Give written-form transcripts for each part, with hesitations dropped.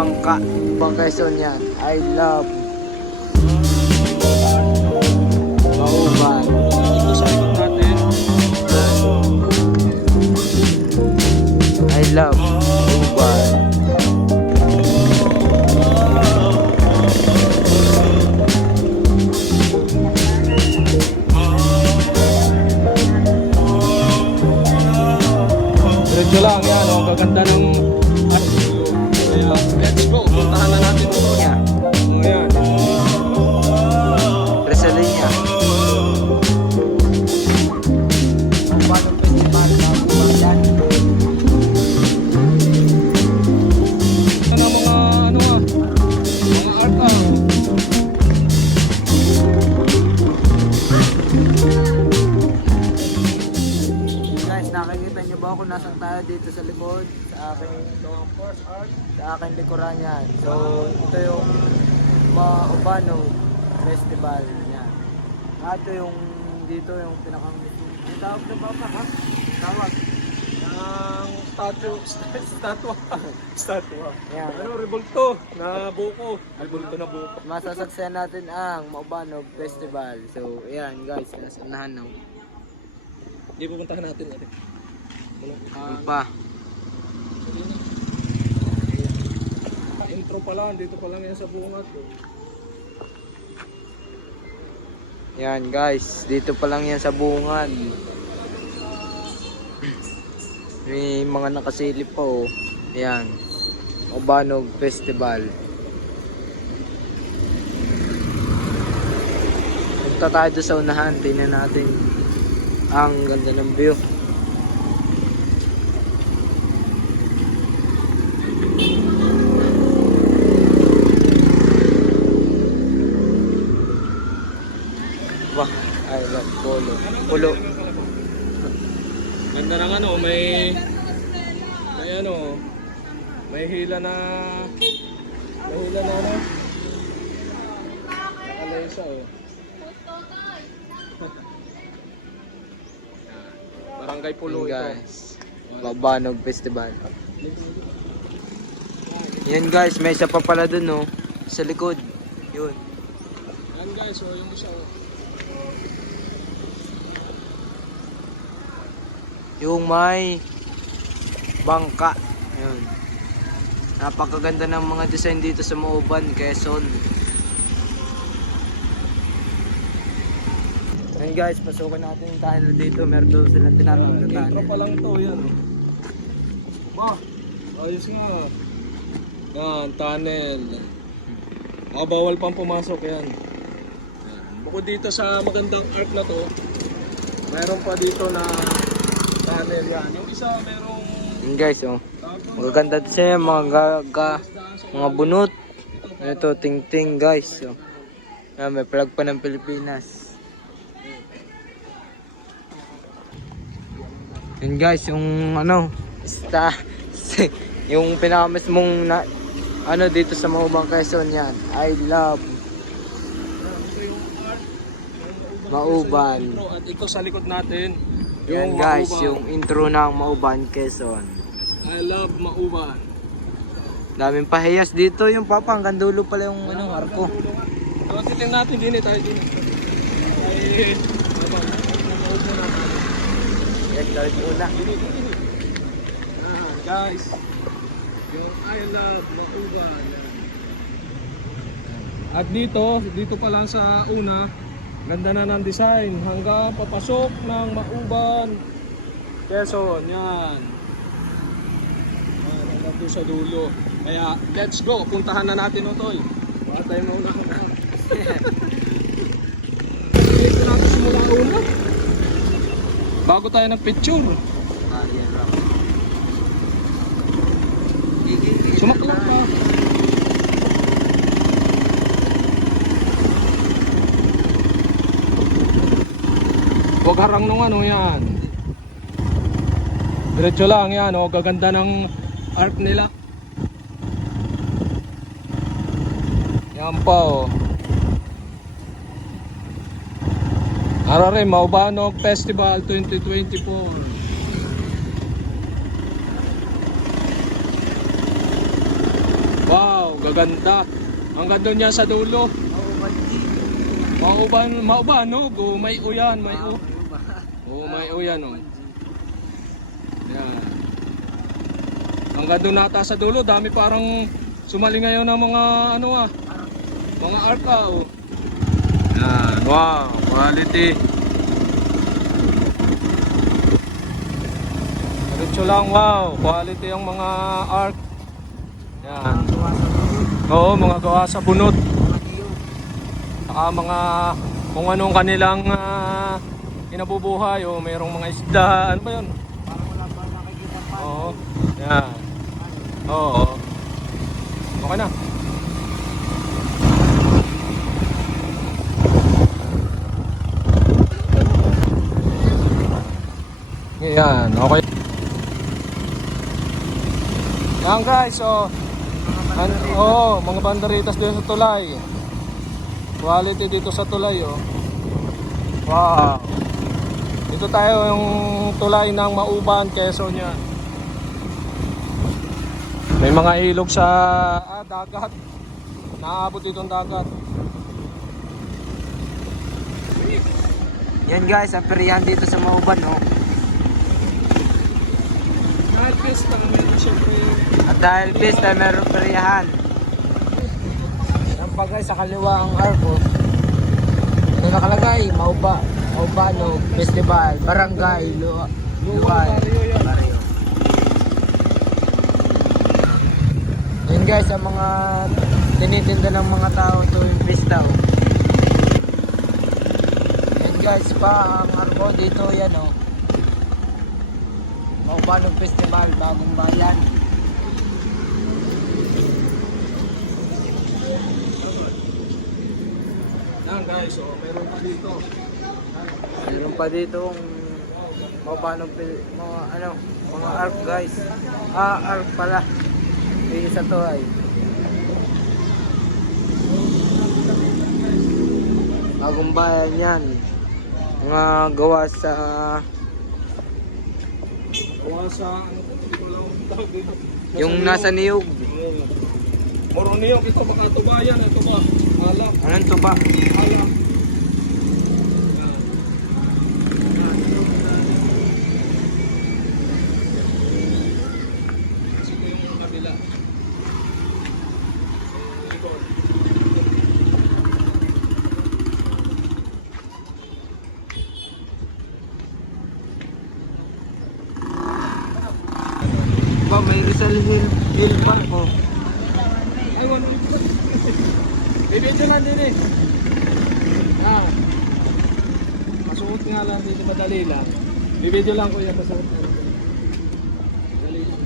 Quezon yan. I love Mauban. I love Mauban. Diretso lang yan, oh. Gaganda ng let's go, puntahan na natin ito. Niya. Ayan. Resalinya. Mauban Festival. Mauban yan. Ito na mga ano mga art Guys, nakikita niyo ba kung nasan tayo dito sa likod? Sa aking likuran yan. So, ito yung Maubano Festival yan. Ito yung dito yung pinakang tawag na ba ha? Tawag. ng statwa. Yan. Ano, rebulto na buko. Rebulto na buko. Masasaksayan natin ang Maubano Festival. So, ayan guys, nasa unahan ng Hindi pupuntahan natin natin. pa. Intro pa lang, dito pa lang yan sa bungat. Yan guys, dito pa lang yan sa bungad. May mga nakasilip pa oh. Ayan. Maubano Festival. Punta tayo doon sa unahan. Tingnan natin ang ganda ng view. Wah, I love Pulo. Ganda ng ano, may ano, may hila na ano. Nakalesa oh. Barangay Pulo ito. Guys, Maubano Festival. Yun guys, may isa pa pala dun oh, sa likod. Yun. Yan guys, oh, yung isa oh. Yung may bangka. Ayun. Napakaganda ng mga design dito sa Mauban, Quezon. Ayun guys, pasukan natin yung tunnel dito. Meron doon silang tinatawag na Intro tunnel. pa lang to, yan oh. Ba, ayos nga. Yan, tunnel. Bawal pang pumasok yan. Bukod dito sa magandang art na to, mayroon pa dito na tunnel yan. Yung isa merong Yun guys, oh. Magaganda siya, mga mga bunot. Ito, ting-ting guys. Oh. Ayan, may flag pa ng Pilipinas. Yun guys, yung ano, yung pinakamismong na, ano dito sa Mauban Quezon yan. I love Mauban. intro at ito sa likod natin. Yan guys, yung intro ng Mauban Quezon. I love Mauban. Daming pahiyas dito, yung papa, hanggang dulo pala yung ano, arko. So, titingnan natin din tayo din. Ay, Mauban na. Yan, dahil muna. Guys, yung I love Mauban. At dito pa lang sa una, ganda na ng design hanggang papasok ng Mauban Quezon. Yan. Hanggang doon sa dulo. Kaya let's go, puntahan na natin o Toy. Baka tayo mauna ka na. Dito natin simula una. Bago tayo ng picture. Sumaklap ka. Huwag harang nung ano yan. Diretso lang yan, oh. Gaganda ng art nila. Yan pa oh. Arare, Maubano Festival 2024. Wow. Maganda. Hanggang doon yan sa dulo. Mauban, no? May uyan, may u. Oh, may uyan, oh. Yan. Hanggang doon nata sa dulo, dami parang sumali ngayon ng mga ano mga arka, oh. Yan, wow, quality. Diretso lang, wow, quality ang mga arc. Yan. Oo, mga gawa sa bunot. Saka mga kung anong kanilang kinabubuhay, o mayroong mga isda, ano ba yun? Oo, yan. Oo. Okay na. Yan, okay. Yan guys, so mga banderitas dito sa tulay. Quality dito sa tulay, oh. Wow. Dito tayo yung tulay ng Mauban, Quezon yan. May mga ilog sa dagat. Naaabot dito ang dagat. Yan guys, ang perihan dito sa Mauban, no? Kahit pista, meron siyempre. At dahil pista, meron perihan. Yan pa guys, sa kaliwa ang arko. Ano nakalagay? Maubano Festival, Barangay, Luwal, Barrio. Yan guys, ang mga tinitinda ng mga tao tuwing pista, oh. Guys pa ang arko dito, yan, oh. Maubanog Festival, Bagong Bayan. Yan guys, so meron pa dito. Meron pa dito Maubanog mga ark guys. Ark pala. Yung isa to ay Bagong Bayan yan. Mga gawa sa Hindi ko lang tawag dito. yung nasa niyog. Moro niyog, ito baka tubayan, ito ba? Hala, Anong to ba? hala. Kasi ito yung kabila. Likod. Ba, may Rizal Hill Park, oh. Ay, wala ito. Bibidyo lang din eh. Ah. Masuot nga lang dito, madali lang. Bibidyo lang kuya, masuot nga lang. Dali lang.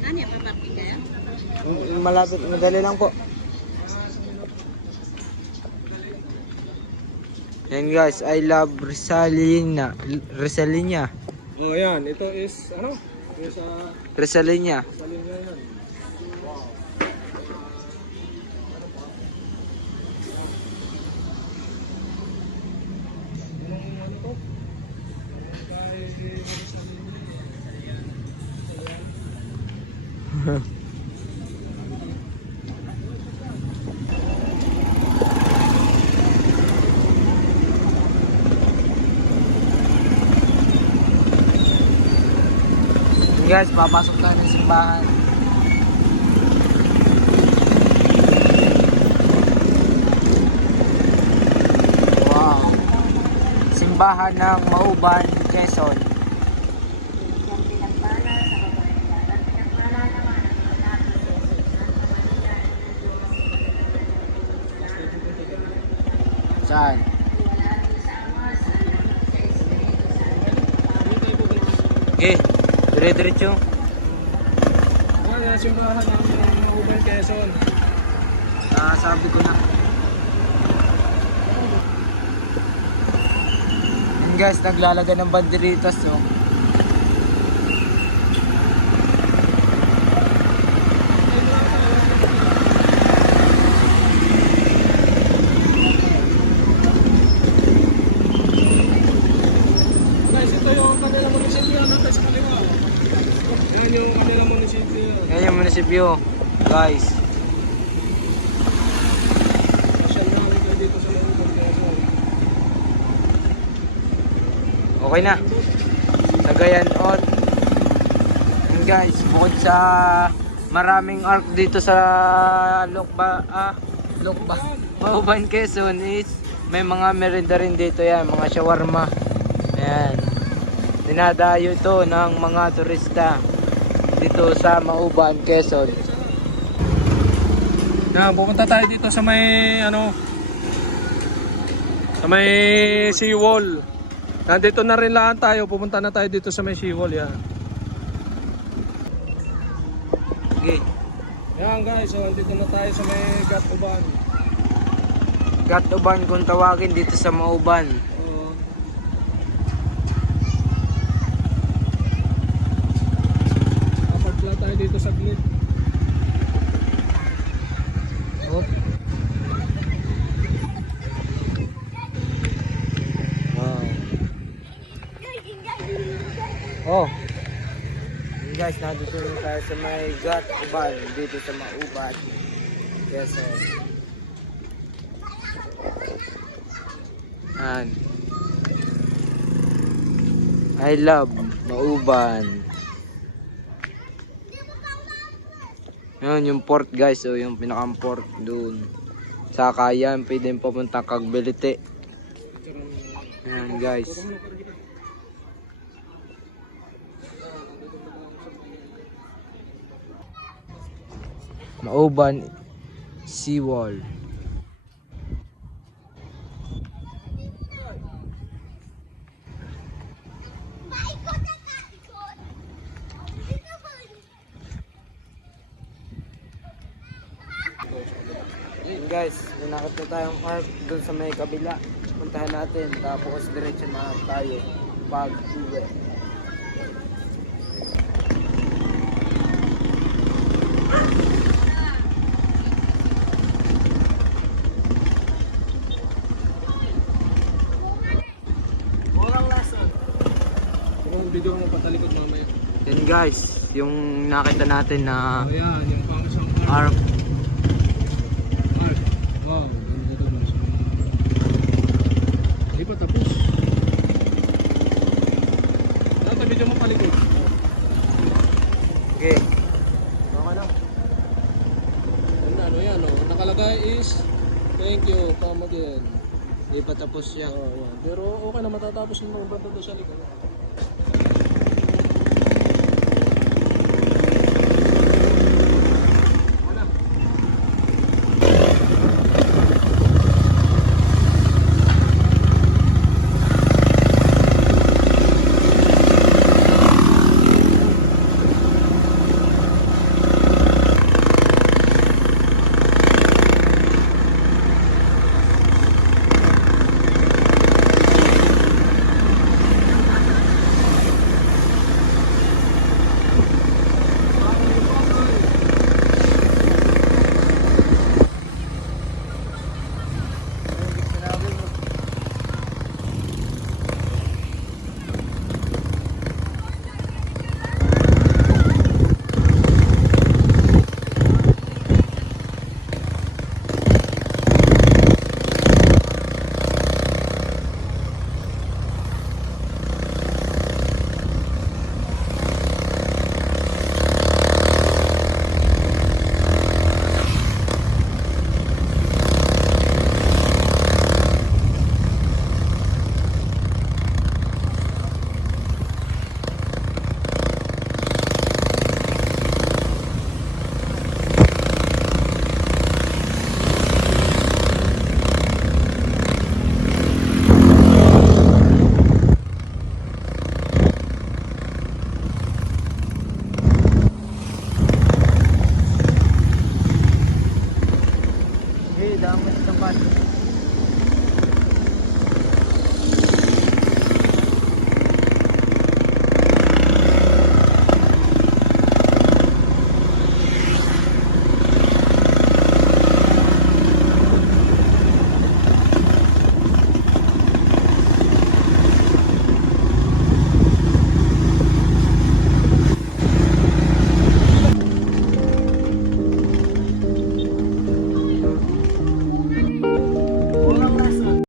Ano yan, paparking kaya? Malapit, madali lang po. Yan guys, I love Rizalina. Oh, ayan. Ito is, ano? Ito sa Rizalina. linya yan. Wow. Ano to? Guys, papasok tayo ng simbahan. Wow. Simbahan ng Mauban, Quezon. Saan? Okay, dire-diretso. Ayan, simbahan ng Mauban, Quezon. Sabi ko na. Yan guys, naglalaga ng banderitas, oh. Guys, ito yung kanilang munisipyo natin sa kaliwa. Yan yung kanilang munisipyo. Yan yung munisipyo. guys. Pasyal na kami kayo dito sa Mauban, Quezon. Okay na. Cagayan on. And guys, bukod sa maraming arc dito sa Mauban, Quezon is may mga merienda rin dito yan, mga shawarma. Ayan. Dinadayo ito ng mga turista dito sa Mauban, Quezon. Yan, pupunta tayo dito sa may sa may seawall. Nandito na rin lang tayo, pupunta na tayo dito sa may seawall yan. Okay. Yan guys, so dito na tayo sa may Gatuban. Gatuban kung tawagin dito sa Mauban. Kapag tayo dito sa glit. Oh. Wow. Oh. Yun guys, nandito na tayo sa may Gatuban dito sa Mauban. Quezon. Yan. I love Mauban. Yun yung port guys, so yung pinakang port dun. Sa Kayan, pwede pupunta Cagbilite. Yan guys. Mauban Seawall. Yun guys, pinakit na tayong arc dun sa may kabila. Puntahan natin, tapos diretso na tayo pag uwi. Walang lasa. Kung video mo patalikod mamaya. Yan guys, yung nakita natin na Oh yan, yung pangsang arc. Wow, ganda naman siya. Hindi pa tapos. Dapat video mo palikod. Okay. Okay na. Ano yan, oh. Nakalagay is thank you, come again. Hindi pa tapos yan. Oh, yan. Pero okay na, matatapos yung mga banda doon sa likod.